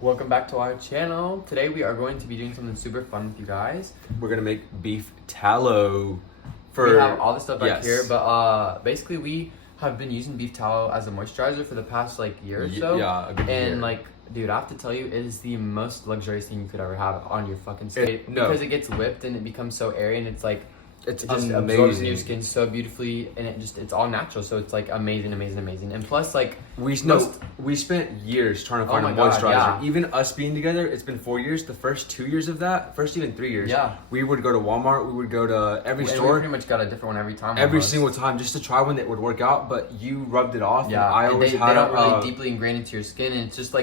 Welcome back to our channel. Today we are going to be doing something super fun with you guys. We're gonna make beef tallow. We have all this stuff back here, but basically we have been using beef tallow as a moisturizer for the past year or so. Yeah, a good year. Dude, I have to tell you, it is the most luxurious thing you could ever have on your fucking skin. Because it gets whipped and it becomes so airy and it just absorbs in your skin so beautifully, and it's all natural, so it's amazing. And plus we spent years trying to find a moisturizer. Even us being together, it's been 4 years. The first 2 years of that, first even 3 years, we would go to Walmart, we would go to every store. We pretty much got a different one every time. Every single time, just to try one that would work out. But you rubbed it off. Yeah, and they don't really deeply ingrain into your skin, and it's just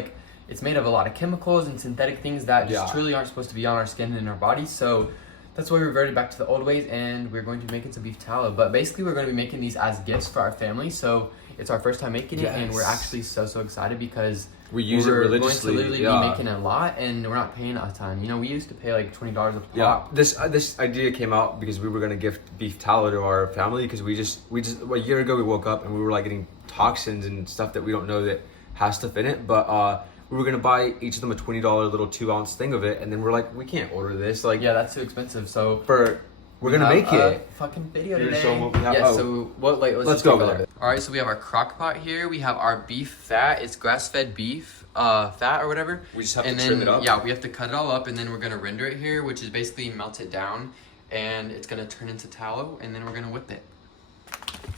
it's made of a lot of chemicals and synthetic things that just truly aren't supposed to be on our skin and in our bodies. So that's why we reverted back to the old ways, and we're going to be making some beef tallow. But basically, we're going to be making these as gifts for our family. So it's our first time making it, and we're actually so excited because we use it religiously. We're going to literally be making a lot, and we're not paying a ton. You know, we used to pay $20 a pop. Yeah, this idea came out because we were going to gift beef tallow to our family because we just a year ago we woke up and we were getting toxins and stuff that we don't know that has stuff in it, but we were gonna buy each of them a $20 little 2-ounce thing of it, and then we're like, we can't order this. Yeah, that's too expensive. So we're gonna make it. Fucking video today. Let's go over there. All right, so we have our crock pot here. We have our beef fat. It's grass-fed beef fat or whatever. We just have to trim it up. Yeah, we have to cut it all up, and then we're gonna render it here, which is basically melt it down, and it's gonna turn into tallow, and then we're gonna whip it.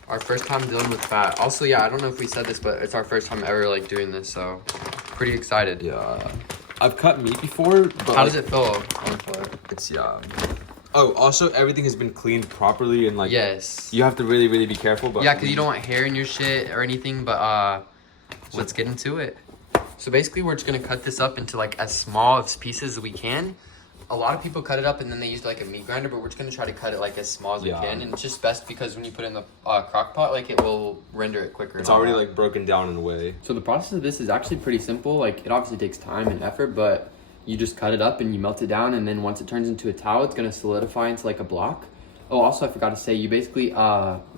Our first time dealing with fat. Also, yeah, I don't know if we said this, but it's our first time ever doing this, so pretty excited. Yeah, I've cut meat before, but how does it feel on foot? It's Oh, also everything has been cleaned properly and yes. You have to really be careful. But yeah, because you don't want hair in your shit or anything. But let's get into it. So basically, we're just gonna cut this up into as small pieces as we can. A lot of people cut it up and then they use a meat grinder, but we're just gonna try to cut it as small as we can, and it's just best because when you put it in the crock pot, it will render it quicker. It's already broken down in a way. So the process of this is actually pretty simple. It obviously takes time and effort, but you just cut it up and you melt it down, and then once it turns into a towel, it's gonna solidify into a block. Oh, also I forgot to say, you basically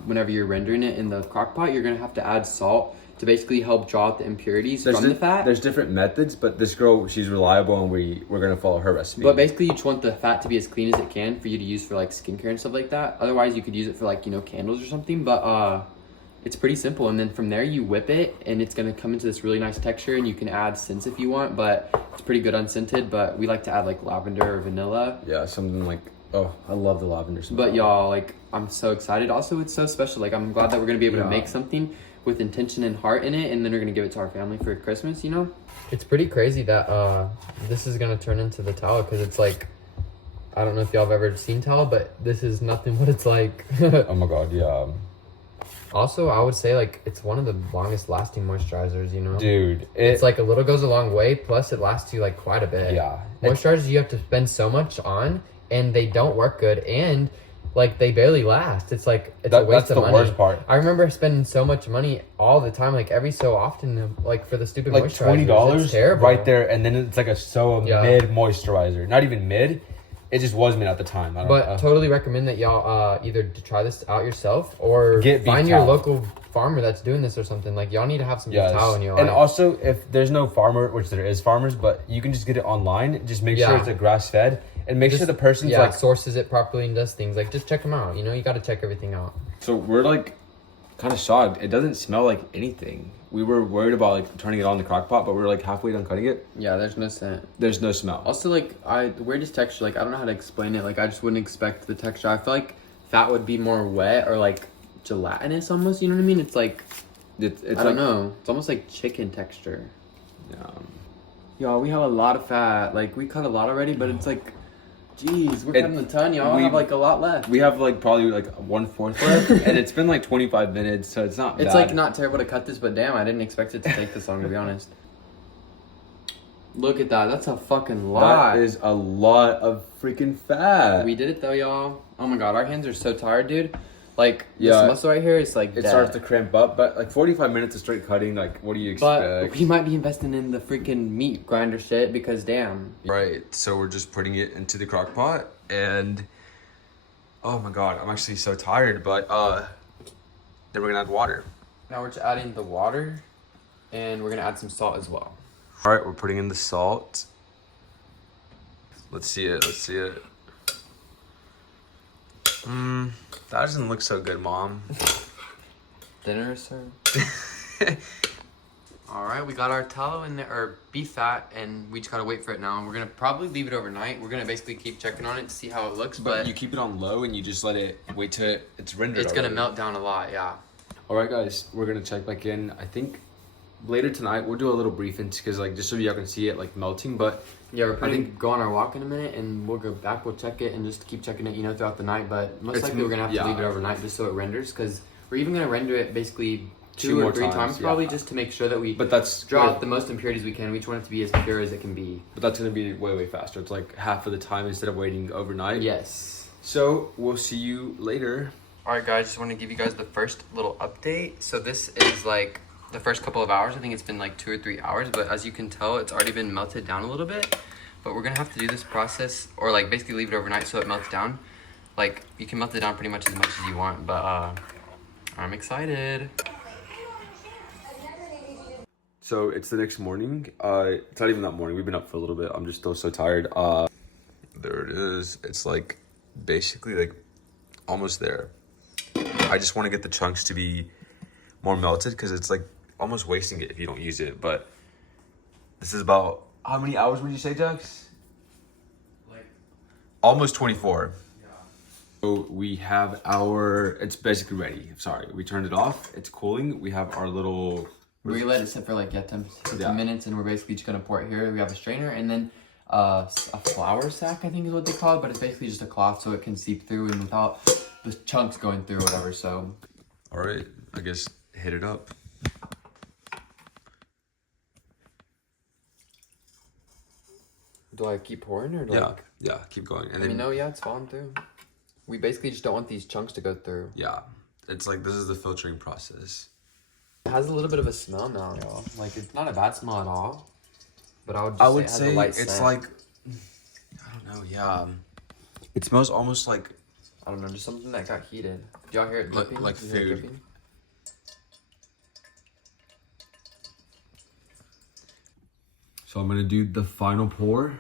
whenever you're rendering it in the crock pot, you're gonna have to add salt to basically help draw out the impurities from the fat. There's different methods, but this girl, she's reliable, and we're gonna follow her recipe. But basically, you just want the fat to be as clean as it can for you to use for skincare and stuff like that. Otherwise, you could use it for candles or something. But it's pretty simple. And then from there, you whip it, and it's gonna come into this really nice texture. And you can add scents if you want, but it's pretty good unscented. But we like to add lavender or vanilla. Yeah, something oh, I love the lavender smell. But y'all, I'm so excited. Also, it's so special. I'm glad that we're gonna be able to make something with intention and heart in it, and then we're gonna give it to our family for Christmas, you know? It's pretty crazy that this is gonna turn into the tallow, because it's I don't know if y'all have ever seen tallow, but this is nothing what it's like. Oh my god, yeah. Also, I would say it's one of the longest lasting moisturizers, you know? Dude, it's a little goes a long way, plus it lasts you quite a bit. Yeah. Moisturizers you have to spend so much on, and they don't work good, and they barely last. It's a waste of money. That's the worst part. I remember spending so much money all the time, every so often, for the stupid moisturizers. $20 right there, and then it's mid moisturizer. Not even mid. It just was mid at the time. Totally recommend that y'all either try this out yourself or find your local farmer that's doing this or something. Y'all need to have some tallow in your life. And also, if there's no farmer, which there is farmers, but you can just get it online. Just make sure it's a grass fed. And make sure the person's sources it properly and does things. Just check them out. You know, you got to check everything out. So we're kind of shocked. It doesn't smell like anything. We were worried about turning it on the crock pot, but we were halfway done cutting it. Yeah, there's no scent. There's no smell. Also, the weirdest texture. I don't know how to explain it. I just wouldn't expect the texture. I feel fat would be more wet or gelatinous almost. You know what I mean? It's it's I don't know. It's almost like chicken texture. Yeah. Y'all, we have a lot of fat. We cut a lot already, but it's jeez, we're cutting a ton, y'all. We have a lot left. We have probably 1/4 left, and it's been 25 minutes, so it's not bad. It's not terrible to cut this, but damn, I didn't expect it to take this long, to be honest. Look at that. That's a fucking lot. That is a lot of freaking fat. We did it though, y'all. Oh my god, our hands are so tired, dude. This muscle right here is it starts to cramp up, but 45 minutes of straight cutting, what do you expect? But we might be investing in the freaking meat grinder shit because damn. Right, so we're just putting it into the crock pot, and oh my god, I'm actually so tired, but then we're gonna add water. Now we're just adding the water, and we're gonna add some salt as well. All right, we're putting in the salt. Let's see it. That doesn't look so good, Mom. Dinner is served. All right, we got our tallow in there, or beef fat, and we just gotta wait for it now. And we're gonna probably leave it overnight. We're gonna basically keep checking on it to see how it looks. But you keep it on low and you just let it wait till it's rendered. It's gonna melt down a lot, yeah. All right, guys, we're gonna check back in. I think later tonight we'll do a little briefing because just so y'all can see it melting. But yeah, we're gonna go on our walk in a minute, and we'll go back. We'll check it and just keep checking it, throughout the night. But most likely we're gonna have to leave it overnight just so it renders, because we're even gonna render it basically two or three times probably, just to make sure that we draw out the most impurities we can. We just want it to be as pure as it can be. But that's gonna be way faster. It's like half of the time instead of waiting overnight. Yes. So we'll see you later. All right, guys, just want to give you guys the first little update. So this is like the first couple of hours. I think it's been like 2 or 3 hours, but as you can tell, it's already been melted down a little bit. But we're gonna have to do this process, or like basically leave it overnight so it melts down. Like, you can melt it down pretty much as you want, but I'm excited. So it's the next morning. It's not even that morning. We've been up for a little bit. I'm just still so tired. There it is. It's like basically like almost there. I just want to get the chunks to be more melted because it's like almost wasting it if you don't use it. But this is about, how many hours would you say, Jax? Like almost 24. Yeah. So we have it's basically ready. Sorry, we turned it off. It's cooling. We have our little... We let it sit for like 10 minutes, and we're basically just gonna pour it here. We have a strainer, and then a flour sack, I think is what they call it, but it's basically just a cloth so it can seep through and without the chunks going through or whatever. So, all right, I guess hit it up. Do I keep pouring or yeah, keep going. And then it's falling through. We basically just don't want these chunks to go through. Yeah, it's like this is the filtering process. It has a little bit of a smell now, y'all. Like, it's not a bad smell at all, but I would just say it has a light it's scent. like, I don't know, yeah. It smells almost like, I don't know, just something that got heated. Do y'all hear it dripping? Like food. So I'm gonna do the final pour.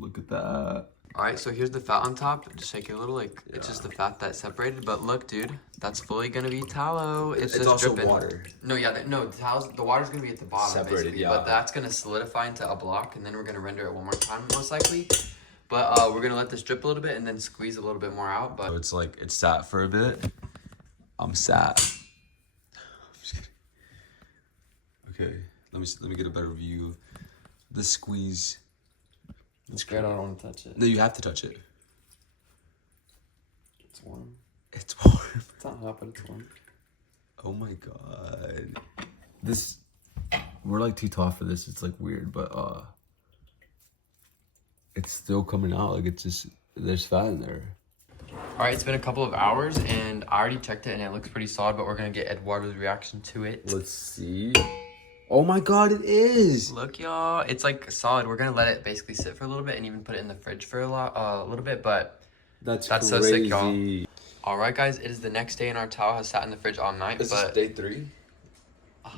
Look at that. All right, so here's the fat on top. Just shake it a little, it's just the fat that separated. But look, dude, that's fully gonna be tallow. It's just also dripping. water. No, the water's gonna be at the bottom, separated, basically. yeah. But that's gonna solidify into a block, and then we're gonna render it one more time, most likely. But we're gonna let this drip a little bit and then squeeze a little bit more out. But so it's like it's sat for a bit. I'm sat. I'm just kidding. Okay, let me get a better view. The squeeze. it's great. I don't want to touch it. No, you have to touch it. It's warm. It's warm. It's not hot, but it's warm. Oh my god. We're like too tall for this. It's like weird, but it's still coming out. Like it's just, there's fat in there. All right, it's been a couple of hours, and I already checked it, and it looks pretty solid. But we're gonna get Eduardo's reaction to it. Let's see. Oh my god, it is. Look, y'all, it's like solid. We're gonna let it basically sit for a little bit and even put it in the fridge for a little bit. But that's crazy. So sick, y'all. All right, guys, it is the next day, and our towel has sat in the fridge all night. This is day 3.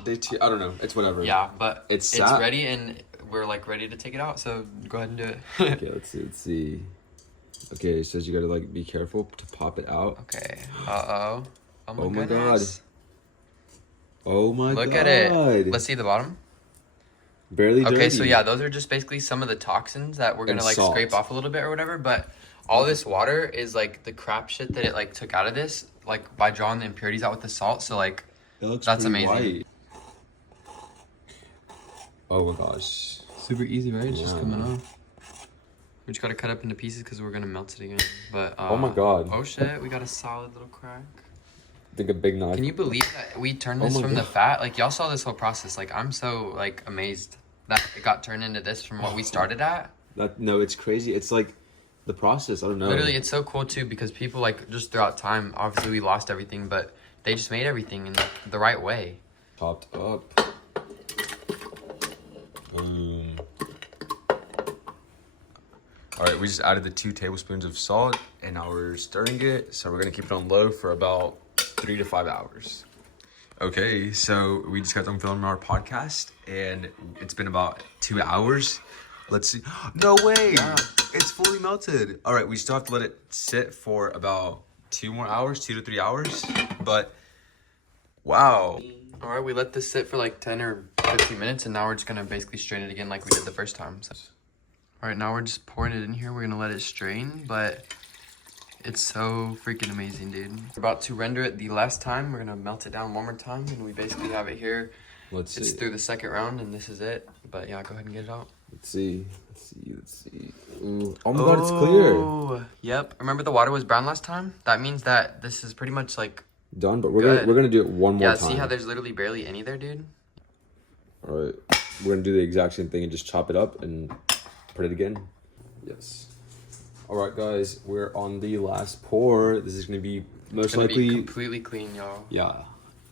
Day 2. I don't know. It's whatever. Yeah, but it's ready, and we're like ready to take it out. So go ahead and do it. Okay, let's see. Okay, it says you gotta like be careful to pop it out. Okay. Oh my god. goodness. Oh my god. Look at it. Let's see the bottom. Barely dirty. Okay, so yeah, those are just basically some of the toxins that we're gonna scrape off a little bit or whatever. But all this water is like the crap shit that it took out of this, like by drawing the impurities out with the salt. So like, that's amazing. White. Oh my gosh. Super easy, right? It's just coming off. We just gotta cut up into pieces because we're gonna melt it again. But oh my god. Oh shit, we got a solid little crack. I think a big knife. Can you believe that we turned this from the fat? Like, y'all saw this whole process. Like, I'm so amazed that it got turned into this from what we started at. No, it's crazy. It's like the process. I don't know. Literally, it's so cool too because people just throughout time. Obviously, we lost everything, but they just made everything in the right way. Popped up. Boom. All right, we just added the 2 tablespoons of salt, and now we're stirring it. So we're gonna keep it on low for about 3 to 5 hours. Okay, so we just got done filming our podcast, and it's been about 2 hours. Let's see. No way! Yeah. It's fully melted. All right, we still have to let it sit for about 2 more hours, 2 to 3 hours. But wow. All right, we let this sit for like 10 or 15 minutes, and now we're just gonna basically strain it again like we did the first time. So. All right, now we're just pouring it in here. We're gonna let it strain, but it's so freaking amazing, dude. We're about to render it the last time. We're gonna melt it down one more time, and we basically have it here. Let's see. It's through the second round, and this is it. But yeah, go ahead and get it out. Let's see. Ooh. Oh my God, it's clear. Oh, yep. Remember the water was brown last time? That means that this is pretty much like done, but we're gonna do it one more time. Yeah, see how there's literally barely any there, dude? All right, we're gonna do the exact same thing and just chop it up and put it again. Yes. All right, guys, we're on the last pour. This is gonna be most likely completely clean, y'all. Yeah.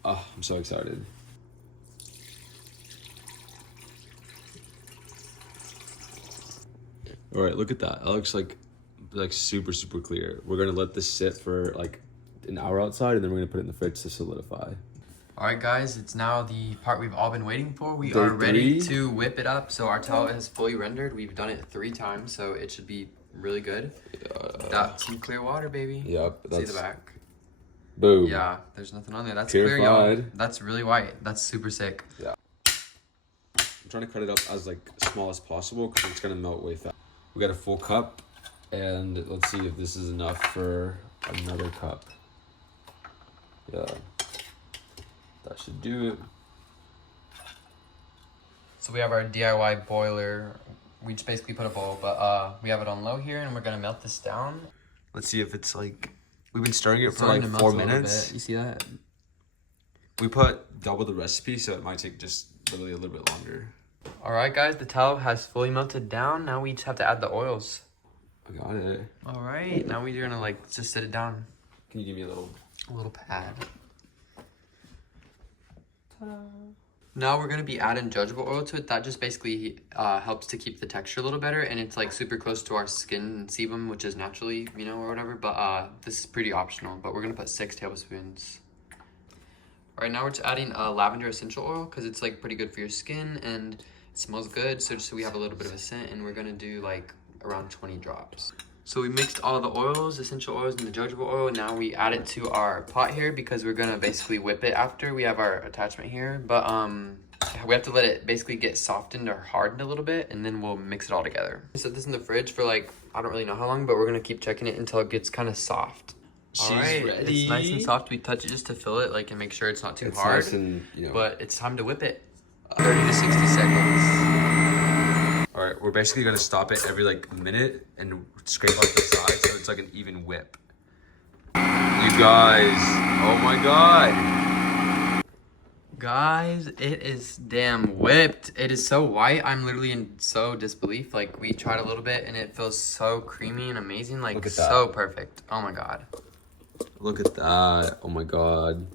Oh, I'm so excited. All right, look at that. That looks like super clear. We're gonna let this sit for like an hour outside, and then we're gonna put it in the fridge to solidify. All right, guys, it's now the part we've all been waiting for. We Day are ready 3. to whip it up. So our tallow is fully rendered. We've done it 3 times, so it should be really good. Got some clear water, baby. Yep. See the back. Boom. Yeah, there's nothing on there. That's Purified. clear, y'all. That's really white. That's super sick. Yeah. I'm trying to cut it up as like small as possible because it's gonna melt way fast. We got a full cup, and let's see if this is enough for another cup. Yeah. That should do it. So we have our DIY boiler. We just basically put a bowl, but we have it on low here, and we're gonna melt this down. Let's see if it's like, we've been stirring it for Starting like to 4 melt a little minutes. bit. You see that? We put double the recipe, so it might take just literally a little bit longer. All right, guys, the tallow has fully melted down. Now we just have to add the oils. I got it. All right, now we're gonna like just sit it down. Can you give me a little pad? Ta-da. Now we're gonna be adding jojoba oil to it. That just basically helps to keep the texture a little better, and it's like super close to our skin sebum, which is naturally, you know, or whatever. But this is pretty optional. But we're gonna put 6 tablespoons. All right, now we're just adding lavender essential oil because it's like pretty good for your skin and it smells good. So just so we have a little bit of a scent, and we're gonna do like around 20 drops. So we mixed all the oils, essential oils, and the jojoba oil, and now we add it to our pot here because we're gonna basically whip it after. We have our attachment here, but we have to let it basically get softened or hardened a little bit, and then we'll mix it all together. Set this in the fridge for like, I don't really know how long, but we're gonna keep checking it until it gets kind of soft. She's ready. It's nice and soft. We touch it just to feel it, like, and make sure it's not too hard. Nice and, you know. But it's time to whip it. 30 to 60 seconds. All right, we're basically gonna stop it every like minute and scrape off the side so it's like an even whip. You guys, oh my God. Guys, it is damn whipped. It is so white. I'm literally in so disbelief. Like, we tried a little bit and it feels so creamy and amazing. Like, so perfect. Oh my God. Look at that. Oh my God.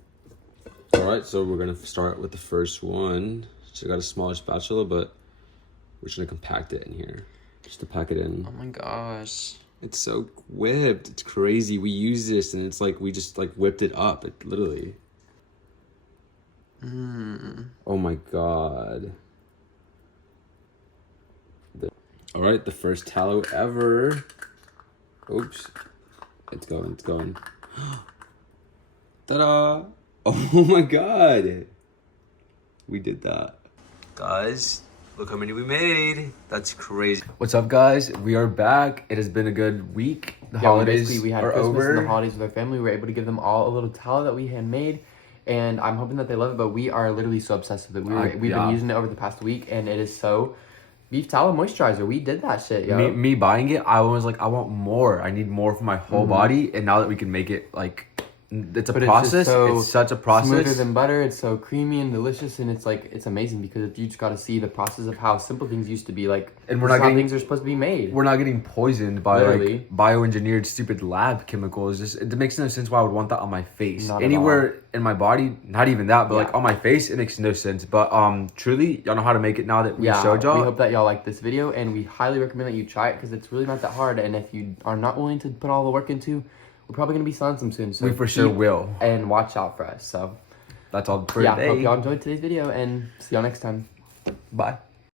All right, so we're gonna start with the first one. So I got a smaller spatula, but we're just gonna compact it in here, just to pack it in. Oh my gosh. It's so whipped. It's crazy. We use this and it's like we just like whipped it up. It literally. Oh my God. All right, the first tallow ever. Oops. It's going. Ta-da! Oh my God. We did that. Guys, look how many we made. That's crazy. What's up, guys? We are back. It has been a good week. The holidays we had are Christmas over. and the holidays with our family. We were able to give them all a little tallow that we had made. And I'm hoping that they love it, but we are literally so obsessed with it. We've been using it over the past week, and it is so... Beef tallow moisturizer. We did that shit, yo. Me buying it, I was like, I want more. I need more for my whole body. And now that we can make it, like, it's a But process. so It's such a process. smoother than butter. It's so creamy and delicious, and it's amazing because you just got to see the process of how simple things used to be. Like, And we're not how things are supposed to be made. We're not getting poisoned by Literally. like bioengineered stupid lab chemicals. Just it makes no sense why I would want that on my face. Not at Anywhere in my body, not even that, but Yeah. like on my face, it makes no sense. But truly, y'all know how to make it now that we showed We y'all. hope that y'all like this video, and we highly recommend that you try it because it's really not that hard. And if you are not willing to put all the work into, we're probably gonna be selling some soon. So We for sure will. And watch out for us. So That's all for yeah, today. hope y'all enjoyed today's video, and see y'all next time. Bye.